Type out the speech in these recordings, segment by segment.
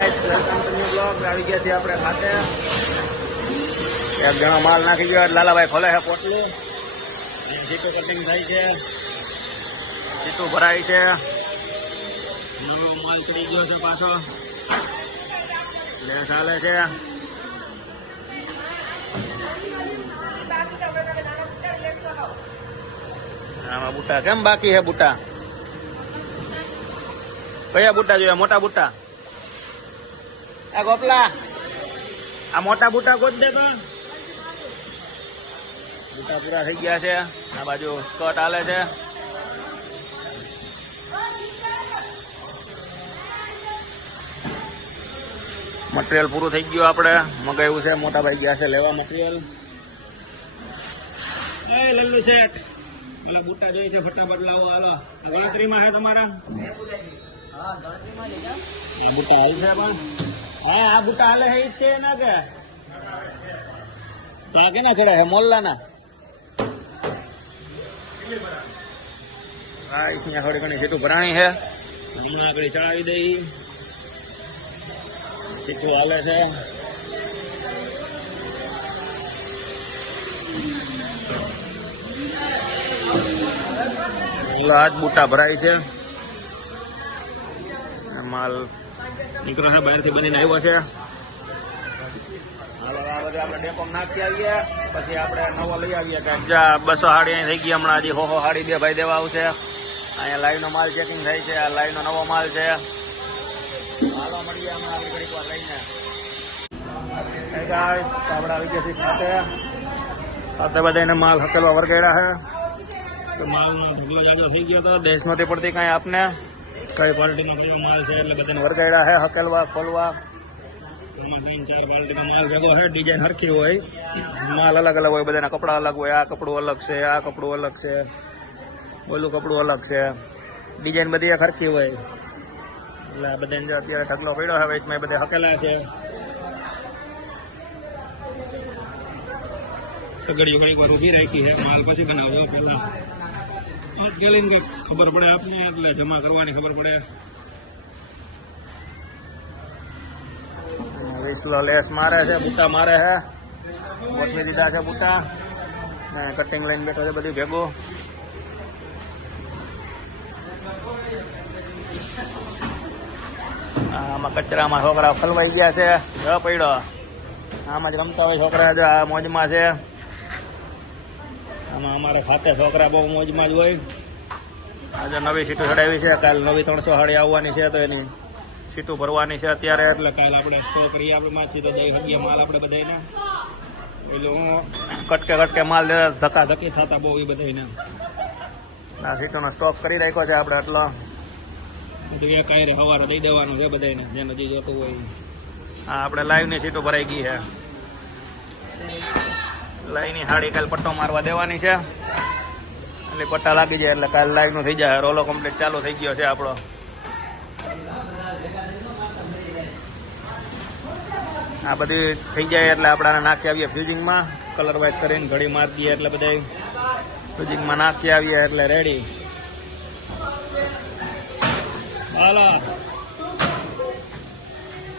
આવી ગયા છીએ આપણે ખાતે. એક જણો માલ નાખી ગયો. લાલાભાઈ ખોલે છે પોટલું. સીટું કટિંગ થાય છે, સીટું ભરાય છે. માલ ચડી ગયો છે પાછો. લેસ ચાલે છે. આમાં બુટ્ટા કેમ બાકી છે? બુટ્ટા કયા બુટ્ટા જોઈએ? મોટા બુટ્ટા. આ ગોપલા, આ મોટા બુટ્ટા ગોત દે તો. બુટ્ટા પૂરા થઈ ગયા છે. આ બાજુ સ્કર્ટ હાલે છે. મટીરિયલ પૂરું થઈ ગયું. આપણે મગાવ્યું છે. મોટા ભાઈ ગયા છે લેવા મટીરિયલ. લલ્લુ શેઠ, એટલે બુટ્ટા જોઈએ છે, ફટાફટ લાવો. હાલો, ગણતરીમાં છે તમારા બુટ્ટા હાલ છે પણ. હા, આ બુટ્ટા હાલે છે છે ના કે તો આ કેના ચડે છે? મોલ્લાના. હા, અહીંયા થોડી ઘણી સીટું ભરાણી છે. હમણાં આગળ ચડાવી દઈ. સીટું હાલે છે. આજ બુટ્ટા ભરાય છે. માલ નીકળો છે, બહારથી બનીને આવ્યો છે. હાલો, આ બધું આપણે ડેપો નાખી આવીએ, પછી આપણે નવો લઈ આવીએ. કે 200 હાડી અહીં થઈ ગઈ. હમણાં હજી 100 હાડી 2 ભાઈ દેવા આવશે. અહીંયા લાઈવનો માલ ચેકિંગ થાય છે. આ લાઈવનો નવો માલ છે. હાલો, મળીએ હમણાં આવી ઘડીક વાર લઈને. આપણે આવી ગયા છીએ ખાતે. ખાતે બધાને માલ હકેલવા વર્ગાડ્યા છે. તો માલનો ઢગલો જાજો થઈ ગયો હતો. દેશ નથી પડતી કાંઈ આપને, કઈ ક્વોલિટીનો કયો માલ છે એટલે બધાને વર્ગાડ્યા છે હકેલવા ખોલવા. એમાં 3-4 ક્વોલિટીનો માલ ભેગો છે. ડિઝાઇન હરખી હોય, માલ અલગ અલગ હોય, બધાના કપડા અલગ હોય. આ કપડું અલગ છે, આ કપડું અલગ છે, ઓલું કપડું અલગ છે. ડિઝાઇન બધી એક હરખી હોય એટલે બધાને જો અત્યારે ઢગલો પડ્યો છે. વેચમાં બધા હકેલા છે. સગડી ઘડીક વાર ઉભી રાખી છે. માલ પછી બનાવજો પેલા ગેલિંગ ખબર પડે આપને, એટલે જમા કરવાની ખબર પડે. વિસલો લેસ મારે છે, બુટ્ટા મારે છે. ગોઠવી દીધા છે બુટ્ટા. કટિંગ લઈને બેઠો છે બધું ભેગું. આમાં કચરામાં છોકરા ફલવાઈ ગયા છે. જ પડ્યો આમાં જ રમતા હોય છોકરા. જો આ મોજમાં છે. આમાં અમારે ખાતે છોકરા બહુ મોજમાં જ હોય. આજે નવી સીટું ચડાવી છે. કાલ નવી 300 હાડી આવવાની છે, તો એની સીટું ભરવાની છે અત્યારે. એટલે કાલ આપણે સ્ટોક કરીએ. આપણે માછી તો દઈ શકીએ માલ આપણે બધાને. એટલે હું કટકે માલ ધક્કા ધક્કી થતા બહુ એ બધાને. આ સીટોનો સ્ટોક કરી રાખ્યો છે આપણે. એટલો કાંઈ સવારે દઈ દેવાનું છે બધાને, જેને જે જોતું હોય. હા, આપણે લાઈવની સીટો ભરાઈ ગઈ છે. લાઈવની હાડી કાલ પટ્ટો મારવા દેવાની છે. એટલે પટ્ટા લાગી જાય એટલે કાલ લાઈવ નું થઈ જાય. રોલો કમ્પ્લીટ ચાલુ થઈ ગયો છે આપણો. આ બધી થઈ જાય એટલે આપણે નાખી આવીએ ફ્યુઝિંગમાં. કલર વાઇઝ કરીને ઘડી મારી દઈએ એટલે બધા ફ્યુઝિંગમાં નાખી આવીએ એટલે રેડી. હાલો,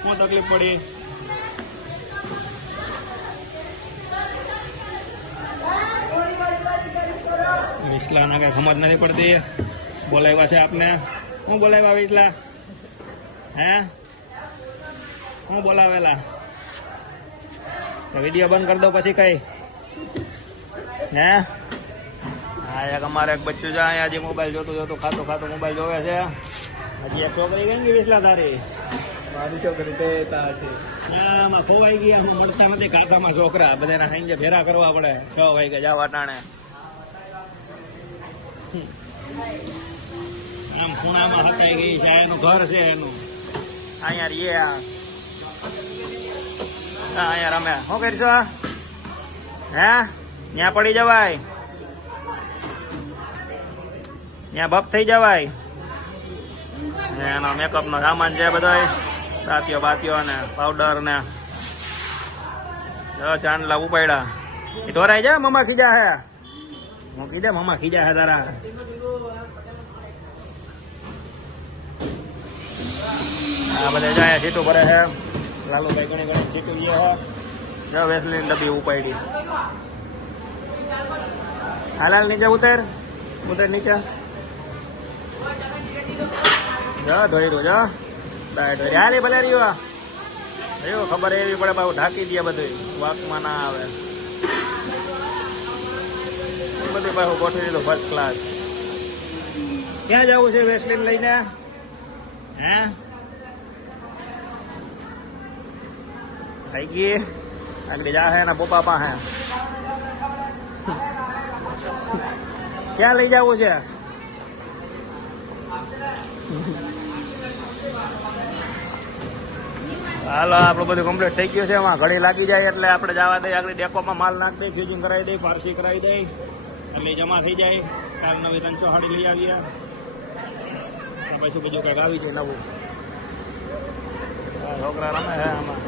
શું તકલીફ પડી? વિસલાના કઈ સમજ નથી પડતી. બોલાવ્યા છે આપને. શું બોલાવ્યા વિસલા? હે, શું બોલાવેલા? વિડીયો બંધ કરી દો પછી કઈ? હે, હા, એક અમારે એક બચ્ચું છે અહીંયા હજી મોબાઈલ જોતું ખાતું મોબાઈલ જોવે છે. હજી એક છોકરી ગઈ વિસલા તારી? મારી છોકરી તો છે. આમાં ખોવાઈ ગયા. હું મળતા નથી ખાતામાં છોકરા. બધાને સાંજે ભેરા કરવા પડે. 6 વાગે જવા ટાણે. આમ ખૂણામાં હકાઈ ગઈ છે. એનું ઘર છે એનું. અહીંયા રીએ અહીંયા રમે. શું કરશો? હે, ત્યાં પડી જવાય, ત્યાં બપ થઈ જવાય. એનો મેકઅપ નો સામાન છે બધો. દાંતીઓ બાતીઓ ને પાવડર ને ચાંદલા ઉપાડ્યા. એ ઢોરાઈ જાય. મમ્મા ખીજા હે. હું કીધે મમ્મા ખીજા હે તારા. આ બધા જાય સીટો ભરે છે. લાલુભાઈ ઘણી ઘણી સીટો જે છે જો વેસલી ડબ્બી ઉપાડી. હાલાલ નીચે ઉતર નીચે જા ધોઈ રહ્યો જા ડાયટ હાલી ભલે રહ્યો. એવું ખબર એવી પડે બાબુ ઢાંકી દે બધું વાકમાં ના આવે બધું પાછું ગોઠવી દીધું ફર્સ્ટ ક્લાસ. ક્યાં જવું છે વેસલીન લઈને? હે થઈ ગઈ આગળ જા હે એના પપ્પા પાસે. ક્યાં લઈ જવું છે? હાલો આપણું બધું કમ્પ્લીટ થઈ ગયું છે. એમાં ઘડી લાગી જાય એટલે આપણે જવા દઈએ આગળ ડેપોમાં માલ નાખી દઈએ, ફ્યુઝિંગ કરાવી દઈએ, પારસી કરાવી દઈએ એટલે જમા થઈ જાય. કાલ નવી 300 હાડી લઈ આવીએ પછી બીજું કંઈક આવી જાય નવું. છોકરા રમે છે આમાં.